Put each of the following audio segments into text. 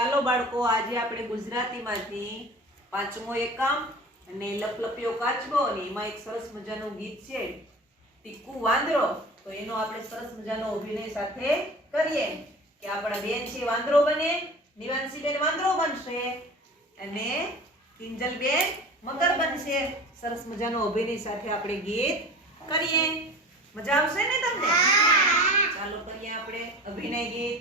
ચાલો બાળકો, આજે આપણે ગુજરાતીમાંથી પાંચમો એકમ અને લપલપિયો કાચબો અને એમાં એક સરસ મજાનું ગીત છે ટીકુ વાંદરો. તો એનો આપણે સરસ મજાનો અભિનય સાથે કરીએ કે આપણા બેન છે વાંદરો બને, નિવાંશી બેન વાંદરો બનશે અને કિંજલ બેન મગર બનશે. સરસ મજાનો અભિનય સાથે આપણે ગીત કરીએ. મજા આવશે ને તમને? ચાલો કરીએ આપણે અભિનય ગીત.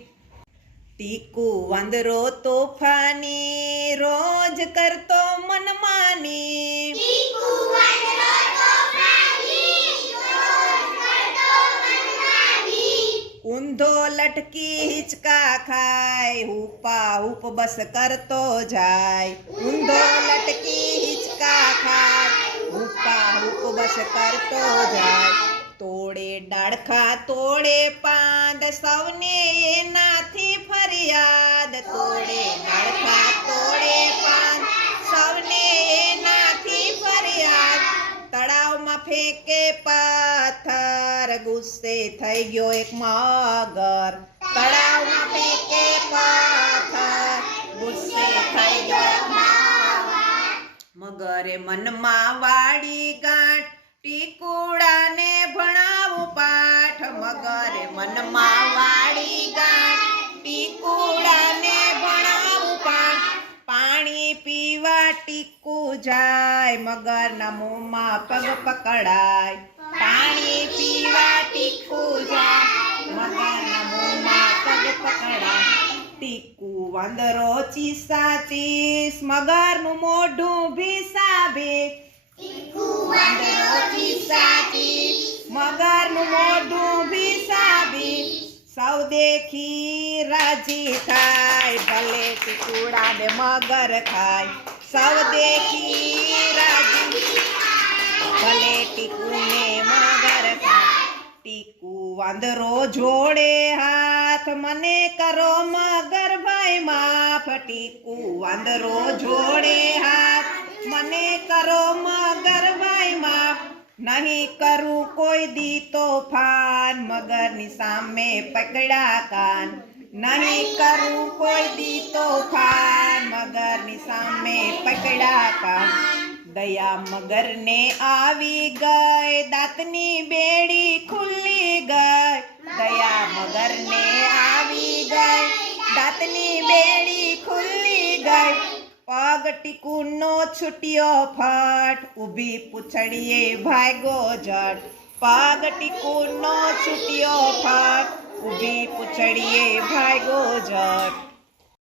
ટીકુ વાંદરો તોફાની, રોજ કરતો મનમાની. ટીકુ વાંદરો તોફાની, રોજ કરતો મનમાની. ઊંધો લટકી હિંચકા ખાય, હુપા હુપ બસ કરતો જાય. ઊંધો લટકી હિંચકા ખાય, હુપા હુપ બસ કરતો જાય. તોડે ડાળખા તોડે પાંદ, સૌને એનાથી ફરિયાદ. તોડે ડાળખા તોડે પાંદ, સૌને એનાથી ફરિયાદ. તળાવમાં ફેંકે પાથર, ગુસ્સે થઈ ગયો એક મગર. તળાવમાં ફેંકે પાથર, ગુસ્સે થઈ ગયો એક મગર. મગરે મનમાં વાળી ગાંઠ, ટીકુડાને ભણાવું પાઠ. મગરે મનમાં વાળી ગાંઠ, ટીકુડાને ભણાવું પાઠ. પાણી પીવા ટીકુ જાય, મગરના મોંમાં પગ પકડાય. પાણી પીવા ટીકુ જાય, મગરના મોંમાં પગ પકડાય. ટીકુ વાંદરો ચીસા ચીસ, મગરનું મોઢું ભીસા ભીસ. ટીકુ વાંદરો ચીસા ચીસ, મગરનું મોઢું ભીસા ભીસ. સૌ દેખી રાજી થાય, ભલે ટીકુડાને મગર ખાય. સૌ દેખી રાજી, ભલે ટીકુને મગર ખાય. ટીકુ વાંદરો જોડે હાથ, મને કરો મગર ભાઈ માફ. ટીકુ વાંદરો જોડે હાથ, મને કરો મગર ભાઈ માફ. નહીં કરું કોઈ દી તોફાન, મગરની સામે પકડ્યા કાન. નહીં કરું કોઈ દી તોફાન, મગરની સામે પકડ્યા કાન. દયા મગરને આવી ગઈ, દાંતની બેડી ખુલ્લી ગઈ. દયા મગરને આવી ગઈ, દાંતની બેડી ખુલ્લી ગઈ. પગ ટીકુનો છૂટ્યો ફટ, ઊભી પૂંછડીએ ભાગ્યો જટ. પગ ટીકુનો છૂટ્યો ફટ, ઊભી પૂંછડીએ ભાગ્યો જટ.